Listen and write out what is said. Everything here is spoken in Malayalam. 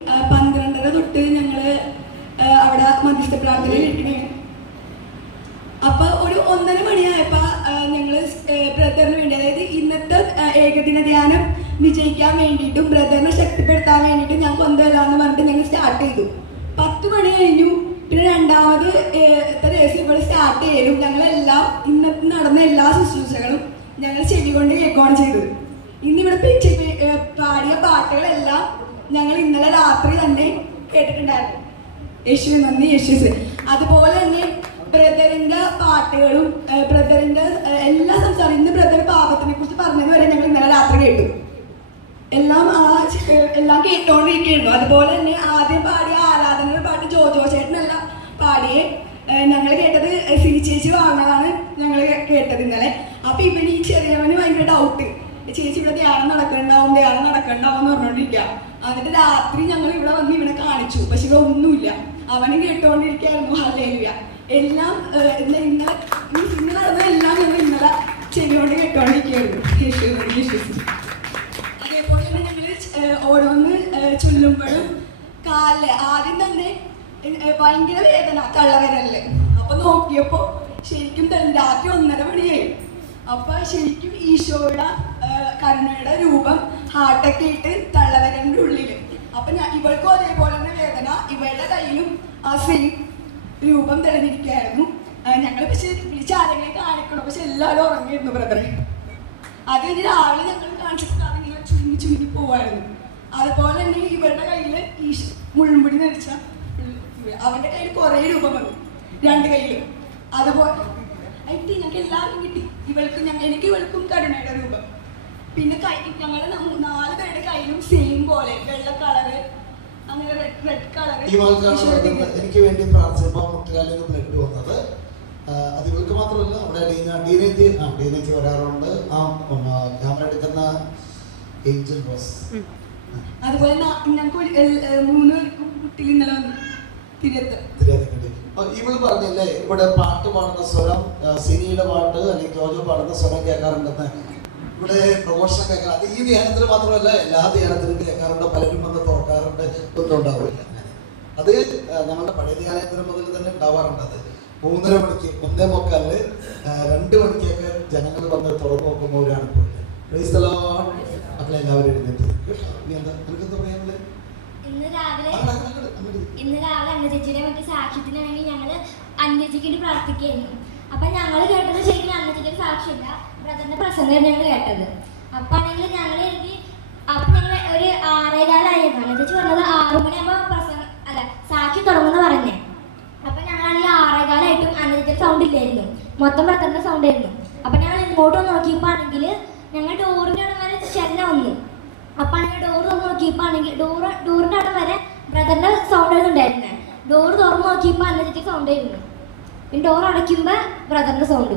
12:30 തൊട്ട് ഞങ്ങള് അവിടെ മധ്യസ്ഥ പ്രാർത്ഥന ഇരിക്കണേ. അപ്പൊ ഒരു 1:30 മണിയായപ്പോ ഞങ്ങള് ബ്രദറിന് വേണ്ടി, അതായത് ഇന്നത്തെ ഏകദിന ധ്യാനം വിജയിക്കാൻ വേണ്ടിയിട്ടും ബ്രദറിനെ ശക്തിപ്പെടുത്താൻ വേണ്ടിയിട്ടും ഞങ്ങൾക്ക് ഒന്നല്ലാന്ന് പറഞ്ഞിട്ട് ഞങ്ങൾ സ്റ്റാർട്ട് ചെയ്തു. 10 മണി കഴിഞ്ഞു. പിന്നെ രണ്ടാമത് എത്ര ദിവസം ഇവിടെ സ്റ്റാർട്ട് ചെയ്യലും ഞങ്ങളെല്ലാം ഇന്നത്തെ നടന്ന എല്ലാ ശുശ്രൂഷകളും ഞങ്ങൾ ചെവി കൊണ്ട് കേൾക്കുകയാണ് ചെയ്തത്. ഇന്നിവിടെ പാടിയ പാട്ടുകളെല്ലാം ഞങ്ങൾ ഇന്നലെ രാത്രി തന്നെ കേട്ടിട്ടുണ്ടായിരുന്നു. യേശു നന്ദി, യേശു. അതുപോലെ തന്നെ ബ്രദറിന്റെ പാട്ടുകളും ബ്രദറിന്റെ എല്ലാ സംസാരം, ഇന്ന് ബ്രദർ പാപത്തിനെ കുറിച്ച് പറഞ്ഞത് വരെ ഞങ്ങൾ ഇന്നലെ രാത്രി കേട്ടു. എല്ലാം കേട്ടോണ്ടിരിക്കുന്നു. അതുപോലെ തന്നെ ആദ്യം പാടിയ ആരാധനയുടെ പാട്ട് ജോജോ ചേട്ടനെല്ലാം പാടിയെ ഞങ്ങൾ കേട്ടത് സിരി ചേച്ചി വാങ്ങാനാണ് ഞങ്ങൾ കേട്ടത് ഇന്നലെ. അപ്പൊ ഇവന് ഈ ചെറിയവന് ഭയങ്കര ഡൗട്ട്, ചേച്ചി ഇവിടെ ധ്യാനം നടക്കണ്ടാവും എന്ന് പറഞ്ഞോണ്ടിരിക്കുക. എന്നിട്ട് രാത്രി ഞങ്ങൾ ഇവിടെ വന്ന് ഇവനെ കാണിച്ചു. പക്ഷെ ഇവിടെ ഒന്നുമില്ല, അവനും കേട്ടോണ്ടിരിക്കായിരുന്നു. ഹല്ലേലൂയ. എല്ലാം ഇന്നലെ നടന്ന എല്ലാം ഞങ്ങൾ ഇന്നലെ ചെവിയോണ്ട് കേട്ടോണ്ടിരിക്കുകയായിരുന്നു. അതേപോലെ തന്നെ ഞങ്ങൾ ഓരോന്ന് ചൊല്ലുമ്പോഴും ആദ്യം തന്നെ ഭയങ്കര വേദന, തള്ളവരല്ലേ. അപ്പൊ നോക്കിയപ്പോ ശരിക്കും രാത്രി 1:30 മണിയായി. അപ്പൊ ശരിക്കും ഈശോയുടെ കരുണയുടെ രൂപം ഹാർട്ടൊക്കെ ഇട്ട് തള്ളവരന്റെ ഉള്ളില്. അപ്പൊ ഇവൾക്കും അതേപോലെ തന്നെ വേദന, ഇവളുടെ കയ്യിലും ആ സെയിം രൂപം തെളിഞ്ഞിരിക്കുകയായിരുന്നു. ഞങ്ങൾ പക്ഷെ വിളിച്ച് ആരെങ്കിലും കാണിക്കണം, പക്ഷെ എല്ലാവരും ഉറങ്ങിയിരുന്നു ബ്രദറെ. അത് കഴിഞ്ഞ് രാവിലെ ഞങ്ങൾ കാണിച്ചിട്ട് ഇങ്ങനെ ചുരുങ്ങി പോവായിരുന്നു. അതുപോലെ തന്നെ ഇവരുടെ കയ്യില് ഈ മുൾമുടി നടിച്ച അവന്റെ കയ്യിൽ കുറെ രൂപം വന്നു, 2 കയ്യിലും. അതുപോലെ ഞങ്ങൾക്ക് എല്ലാവർക്കും കിട്ടി. എനിക്ക് ഇവൾക്കും കരുണയുടെ രൂപം. പിന്നെ ഞങ്ങള് 4 പേരുടെ കയ്യിലും സെയിം പോലെ വെള്ള കളറ്, അങ്ങനെ റെഡ് കളറ്. എനിക്ക് വേണ്ടി പ്രാർത്ഥിച്ചപ്പോൾ മുട്ടുകാലിൽ ബ്ലഡ് വന്നത് അത് ഇവൾക്ക് മാത്രമല്ല, അവിടെ ഡീനേക്ക് വരാറുണ്ട്. ആ ക്യാമറ എടുക്കുന്ന ഏഞ്ചൽ റോസ്. അതുപോലെ ഞങ്ങൾക്ക് 3 പേർക്കും കുട്ടികൾ ഇന്നലെ വന്നു ഇവള് പറഞ്ഞല്ലേ ഇവിടെ പാട്ട് പാടുന്ന സ്വരം, സിനിയുടെ പാട്ട് അല്ലെങ്കിൽ ജോജോ പാടുന്ന സ്വരം കേൾക്കാറുണ്ടെന്ന്. ഇവിടെ പ്രഘോഷണം കേൾക്കാം. അത് ഈ ധ്യാനത്തിന് മാത്രമല്ല, എല്ലാ ധ്യാനത്തിനും കേൾക്കാറുണ്ട്. പലരും വന്ന് തുറക്കാറുണ്ട്. ഒന്നും ഉണ്ടാവില്ല. അത് ഞങ്ങളുടെ പഴയ ധ്യാനത്തിന് മുതൽ തന്നെ ഉണ്ടാവാറുണ്ട്. അത് 3:30 മണിക്ക്, 1:45, 2 മണിക്കൊക്കെ ജനങ്ങൾ വന്ന് തുറന്നു നോക്കുന്നവരാണ് പോയിട്ട്. മക്കളെല്ലാവരും എഴുന്നേറ്റ് എന്താ നിനക്കെന്താ പറയാനുള്ളത്? ഇന്ന് രാവിലെ അന്നചേച്ചിയുടെ മറ്റേ സാക്ഷ്യത്തിനാണെങ്കിൽ ഞങ്ങൾ അന്നചേച്ചിക്ക് പ്രാർത്ഥിക്കായിരുന്നു. അപ്പൊ ഞങ്ങൾ കേട്ടത് ശരിക്കും അന്നചേച്ചിയുടെ സാക്ഷ്യമില്ല, ബ്രദറിന്റെ പ്രസംഗം ഞങ്ങൾ കേട്ടത്. അപ്പൊ ആണെങ്കിൽ ഞങ്ങൾ എഴുതി. അപ്പൊ ഞങ്ങൾ ഒരു 6:15 അന്നചേച്ചി പറഞ്ഞത് 6 മണിയാകുമ്പോ സാക്ഷി തുടങ്ങുന്ന പറഞ്ഞേ. അപ്പൊ ഞങ്ങളാണെങ്കിൽ 6:15 അന്നചേച്ചിയുടെ സൗണ്ട് ഇല്ലായിരുന്നു, മൊത്തം ബ്രദറിന്റെ സൗണ്ട് ആയിരുന്നു. അപ്പൊ ഞങ്ങൾ ഇങ്ങോട്ട് നോക്കിയപ്പോ ആണെങ്കിൽ ഞങ്ങൾ ഡോറിന്റെ അവിടെ വരെ ശരണ വന്നു. അപ്പൊ ആണെങ്കിൽ ഡോർ തുറന്ന് നോക്കിയപ്പോ ആണെങ്കിൽ ഡോറിന്റെ അവിടെ വരെ ബ്രദറിന്റെ സൗണ്ട് ആയിരുന്നുണ്ടായിരുന്നേ. ഡോർ തുറന്ന് നോക്കിയപ്പോ അന്നത്തെ സൗണ്ട് ആയിരുന്നു. പിന്നെ ഡോർ അടയ്ക്കുമ്പോ ബ്രദറിന്റെ സൗണ്ട്.